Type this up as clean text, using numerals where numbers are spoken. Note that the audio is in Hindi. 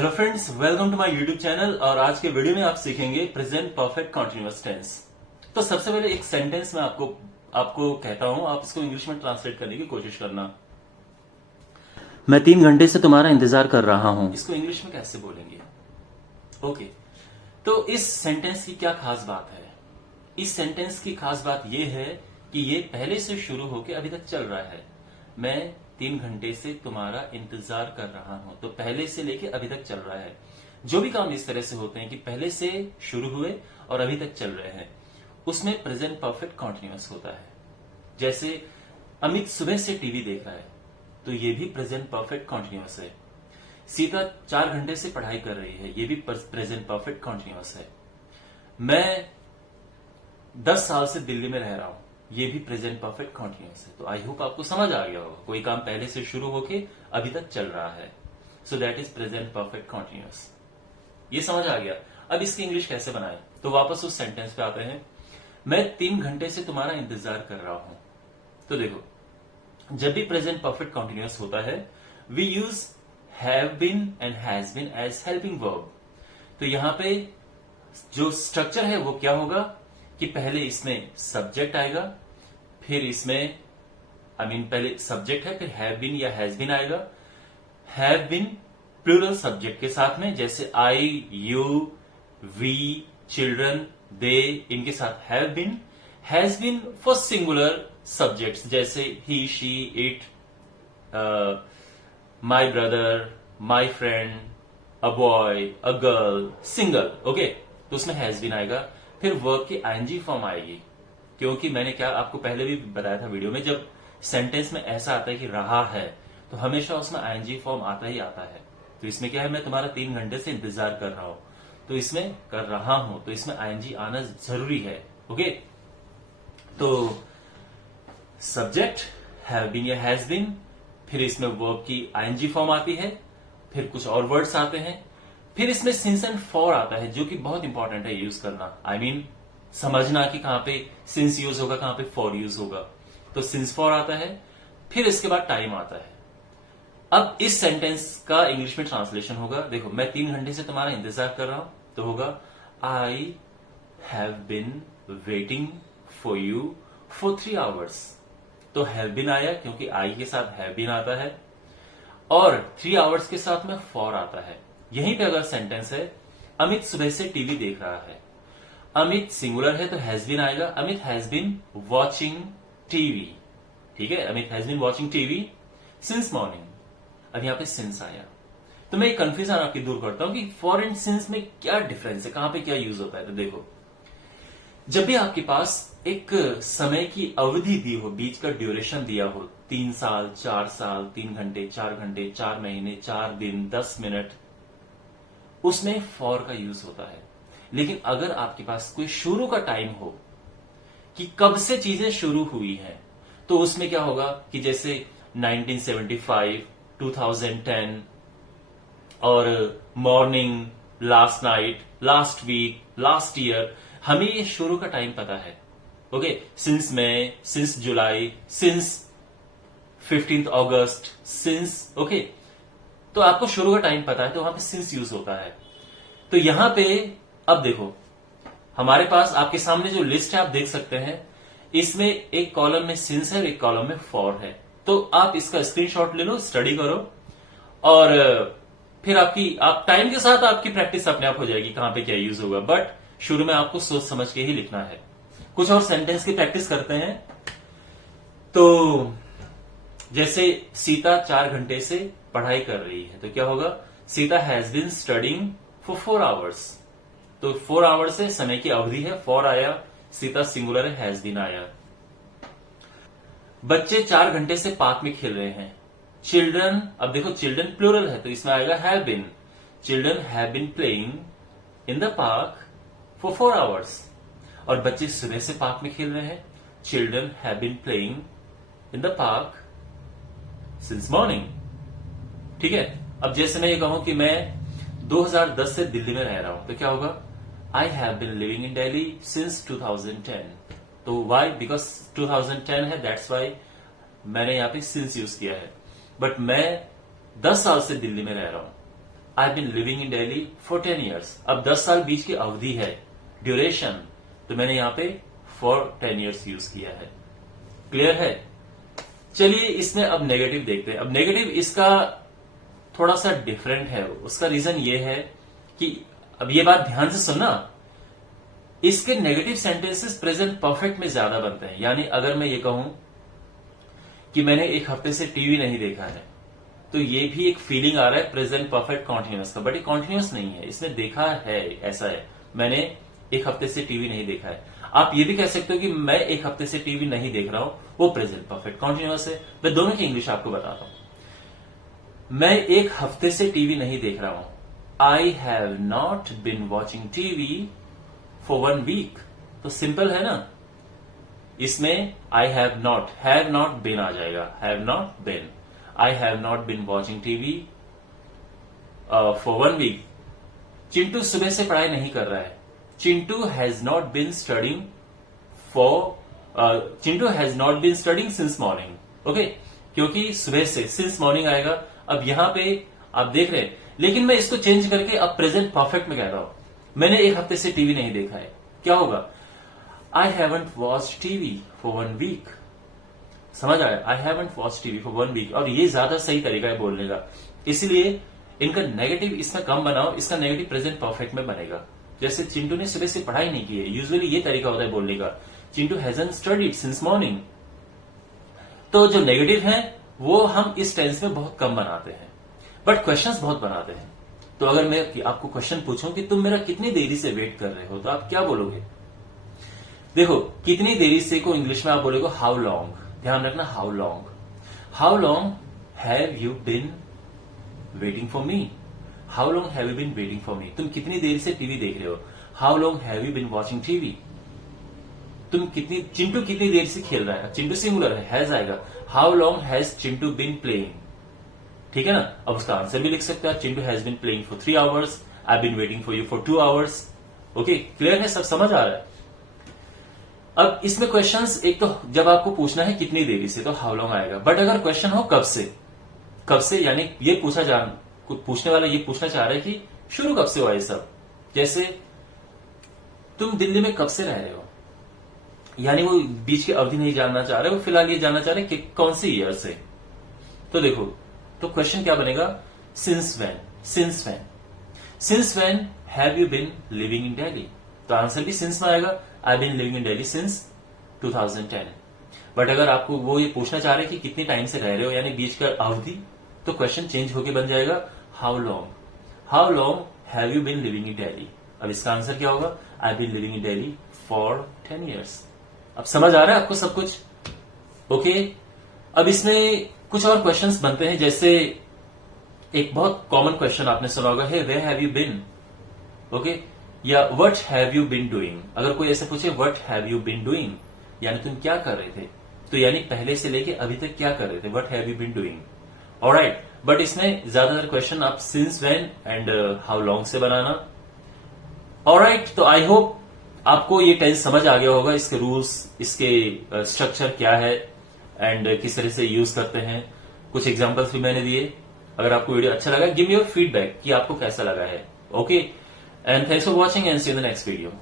Hello friends, welcome to my YouTube channel. और आज के वीडियो में आप सीखेंगे प्रेजेंट परफेक्ट कॉन्टिन्यूअस टेंस। तो सबसे पहले एक सेंटेंस में आपको कहता हूं, आप इसको इंग्लिश में ट्रांसलेट करने की कोशिश करना। मैं 3 घंटे से तुम्हारा इंतजार कर रहा हूं। इसको इंग्लिश में कैसे बोलेंगे? ओके, तो इस सेंटेंस की क्या खास बात है? इस सेंटेंस की खास बात यह है कि ये पहले से शुरू होकर अभी तक चल रहा है। मैं 3 घंटे से तुम्हारा इंतजार कर रहा हूं, तो पहले से लेके अभी तक चल रहा है। जो भी काम इस तरह से होते हैं कि पहले से शुरू हुए और अभी तक चल रहे हैं, उसमें प्रेजेंट परफेक्ट कॉन्टिन्यूअस होता है। जैसे अमित सुबह से टीवी देख रहा है, तो ये भी प्रेजेंट परफेक्ट कॉन्टिन्यूअस है। सीता 4 घंटे से पढ़ाई कर रही है, ये भी प्रेजेंट परफेक्ट कॉन्टिन्यूअस है। मैं 10 साल से दिल्ली में रह रहा हूं, ये भी प्रेजेंट परफेक्ट कॉन्टिन्यूअस है। तो आई होप आपको समझ आ गया होगा, कोई काम पहले से शुरू होके अभी तक चल रहा है, so that is present perfect continuous. ये समझ आ गया। अब इसकी इंग्लिश कैसे बनाए? तो वापस उस सेंटेंस पे आते हैं। मैं 3 घंटे से तुम्हारा इंतजार कर रहा हूं। तो देखो, जब भी प्रेजेंट परफेक्ट कॉन्टिन्यूअस होता है, we use have been and has been as helping verb. तो यहां पे जो स्ट्रक्चर है वो क्या होगा कि पहले इसमें सब्जेक्ट आएगा, फिर इसमें पहले सब्जेक्ट है, फिर हैव बीन या हैज बीन आएगा। हैव बीन प्लूरल सब्जेक्ट के साथ में, जैसे I, you, we, children, they, इनके साथ have been. Has been for singular subjects, जैसे he, she, it, my brother, my friend, a boy, a girl, single. Okay, तो उसमें हैज बीन आएगा। फिर वर्ब की आईएनजी फॉर्म आएगी, क्योंकि मैंने क्या आपको पहले भी बताया था वीडियो में, जब सेंटेंस में ऐसा आता है कि रहा है, तो हमेशा उसमें आईएनजी फॉर्म आता ही आता है। तो इसमें क्या है, मैं तुम्हारा 3 घंटे से इंतजार कर रहा हूं, तो इसमें कर रहा हूं, तो इसमें आईएनजी आना जरूरी है। ओके, तो सब्जेक्ट हैव बीन या हैज बीन, फिर इसमें वर्ब की आईएनजी फॉर्म आती है, फिर कुछ और वर्ड्स आते हैं, फिर इसमें सिंस एंड फॉर आता है, जो कि बहुत इंपॉर्टेंट है यूज करना। समझना कि कहां पे सिंस यूज होगा, कहां पे फॉर यूज होगा। तो सिंस फॉर आता है, फिर इसके बाद टाइम आता है। अब इस सेंटेंस का इंग्लिश में ट्रांसलेशन होगा। देखो, मैं 3 घंटे से तुम्हारा इंतजार कर रहा हूं, तो होगा I have been waiting for you for 3 hours. तो हैव बिन आया, क्योंकि आई के साथ हैव बिन आता है, और 3 आवर्स के साथ में फॉर आता है। यहीं पे अगर सेंटेंस है, अमित सुबह से टीवी देख रहा है, अमित सिंगुलर है तो हैज बीन आएगा। Amit has been watching TV. ठीक है, Amit has been watching TV since morning. अब यहां पे सिंस आया, तो मैं एक कंफ्यूजन आपकी दूर करता हूं कि फॉर एंड सिंस में क्या डिफरेंस है, कहां पे क्या यूज होता है। तो देखो, जब भी आपके पास एक समय की अवधि दी हो, बीच का ड्यूरेशन दिया हो, 3 साल, 4 साल, 3 घंटे, 4 घंटे, 4 महीने, 4 दिन, 10 मिनट, उसमें फॉर का यूज होता है। लेकिन अगर आपके पास कोई शुरू का टाइम हो कि कब से चीजें शुरू हुई हैं, तो उसमें क्या होगा कि जैसे 1975, 2010, और morning, last night, last week, last year, हमें ये शुरू का टाइम पता है। Okay, since May, since July, since 15 August, since. Okay, तो आपको शुरू का टाइम पता है, तो वहां पे सिंस यूज होता है। तो यहां पे अब देखो, हमारे पास आपके सामने जो लिस्ट है आप देख सकते हैं, इसमें एक कॉलम में सिंस है और एक कॉलम में फॉर है। तो आप इसका स्क्रीनशॉट ले लो, स्टडी करो, और फिर आप टाइम के साथ आपकी प्रैक्टिस अपने आप हो जाएगी कहां पे क्या यूज होगा। बट शुरू में आपको सोच समझ के ही लिखना है। कुछ और सेंटेंस की प्रैक्टिस करते हैं। तो जैसे सीता 4 घंटे से पढ़ाई कर रही है, तो क्या होगा, Sita has been studying for 4 hours. तो 4 आवर्स से समय की अवधि है, फॉर आया, सीता सिंगुलर है, हैज बीन आया। बच्चे 4 घंटे से पार्क में खेल रहे हैं। चिल्ड्रन, अब देखो चिल्ड्रन प्लूरल है, तो इसमें आएगा have been. Children have been playing in the park for 4 hours. और बच्चे सुबह से पार्क में खेल रहे हैं। Children have been playing in the park since morning. ठीक है, अब जैसे मैं ये कहूं कि मैं 2010 से दिल्ली में रह रहा हूं, तो क्या होगा, I have been living in Delhi since 2010। तो वाई, बिकॉज 2010 है, दैट्स वाई मैंने यहां पे सिंस यूज किया है। बट मैं 10 साल से दिल्ली में रह रहा हूं, I been living in Delhi for 10 years. अब 10 साल बीच की अवधि है, ड्यूरेशन, तो मैंने यहां पे फॉर 10 ईयर्स यूज किया है। क्लियर है? चलिए इसमें अब नेगेटिव देखते हैं। अब नेगेटिव इसका थोड़ा सा डिफरेंट है। उसका रीजन ये है कि अब ये बात ध्यान से सुनना, इसके नेगेटिव सेंटेंसेस प्रेजेंट परफेक्ट में ज्यादा बनते हैं। यानी अगर मैं ये कहूं कि मैंने एक हफ्ते से टीवी नहीं देखा है, तो ये भी एक फीलिंग आ रहा है प्रेजेंट परफेक्ट कॉन्टिन्यूअस का, बट ये कॉन्टिन्यूअस नहीं है। इसमें देखा है, ऐसा है, मैंने एक हफ्ते से टीवी नहीं देखा है। आप ये भी कह सकते हो कि मैं एक हफ्ते से टीवी नहीं देख रहा हूं, वो प्रेजेंट परफेक्ट कॉन्टिन्यूअस है। मैं दोनों की इंग्लिश आपको बताता हूं। मैं एक हफ्ते से टीवी नहीं देख रहा हूं, I have not been watching TV for 1 week. तो सिंपल है ना। इसमें आई हैव नॉट बिन आ जाएगा, have not been. I have not been watching TV for 1 week. Chintu सुबह से पढ़ाई नहीं कर रहा है, Chintu has not been studying Chintu has not been studying since morning. Okay, क्योंकि सुबह से सिंस मॉर्निंग आएगा। अब यहां पे आप देख रहे हैं, लेकिन मैं इसको चेंज करके अब प्रेजेंट परफेक्ट में कह रहा हूं। मैंने एक हफ्ते से टीवी नहीं देखा है, क्या होगा? I haven't watch TV for 1 week. समझ आया? I haven't watch TV for 1 week. और ये ज्यादा सही तरीका है बोलने का, इसलिए इनका नेगेटिव इसमें कम बनाओ, इसका नेगेटिव प्रेजेंट परफेक्ट में बनेगा। जैसे चिंटू ने सुबह से पढ़ाई नहीं की है, यूजुअली ये तरीका होता है बोलने का, Chintu hasn't studied since morning. तो जो नेगेटिव है वो हम इस टेंस में बहुत कम बनाते हैं, बट क्वेश्चंस बहुत बनाते हैं। तो अगर मैं आपको क्वेश्चन पूछूं कि तुम मेरा कितनी देरी से वेट कर रहे हो, तो आप क्या बोलोगे? देखो, कितनी देरी से को इंग्लिश में आप बोलोगे हाउ लॉन्ग। ध्यान रखना, how long. How long have you bin waiting for me. How long have you bin waiting for me. तुम कितनी देर से टीवी देख रहे हो? How long have you bin watching TV. Chintu कितनी देर से खेल रहा है? चिंटू सिंगुलर है, हैज आएगा। How long has Chintu been playing. ठीक है ना? अब उसका आंसर भी लिख सकते हो, Chintu has been playing for 3 hours, I bin waiting for you for 2 hours. Okay, clear है? सब समझ आ रहा है? अब इसमें क्वेश्चंस, एक तो जब आपको पूछना है कितनी देरी से, तो हाउ लॉन्ग आएगा। बट अगर क्वेश्चन हो कब से यानी ये पूछने वाला ये पूछना चाह रहा है कि शुरू कब से हुआ ये सब। जैसे तुम दिल्ली में कब से रह रहे हो, यानी वो बीच की अवधि नहीं जानना चाह रहे, वो फिलहाल ये जानना चाह रहे कि कौन सी ईयर से। तो देखो, तो क्वेश्चन क्या बनेगा? Since when have you been living in Delhi. तो आंसर भी सिंस में आएगा, I been living in Delhi since 2010। But अगर आपको वो ये पूछना चाह रहे कि कितने टाइम से रह रहे हो, यानी बीच का अवधि, तो क्वेश्चन चेंज होके बन जाएगा how long have you been living in Delhi. अब इसका आंसर क्या होगा? I been living in Delhi for 10 years. अब समझ आ रहा है आपको सब कुछ? ओके, अब इसमें कुछ और क्वेश्चंस बनते हैं। जैसे एक बहुत कॉमन क्वेश्चन आपने सुना होगा, hey where have you been. Okay, या what have you been doing. अगर कोई ऐसे पूछे what have you been doing, यानी तुम क्या कर रहे थे, तो यानी पहले से लेके अभी तक क्या कर रहे थे, what have you been doing. Alright, but इसमें ज्यादातर क्वेश्चन आप since when and how long से बनाना। ऑलराइट, तो आई होप आपको ये टेंस समझ आ गया होगा, इसके रूल्स, इसके स्ट्रक्चर क्या है एंड किस तरह से यूज करते हैं। कुछ एग्जांपल्स भी मैंने दिए। अगर आपको वीडियो अच्छा लगा, गिव मी योर फीडबैक कि आपको कैसा लगा है। Okay, and thanks for watching and see you in the next video.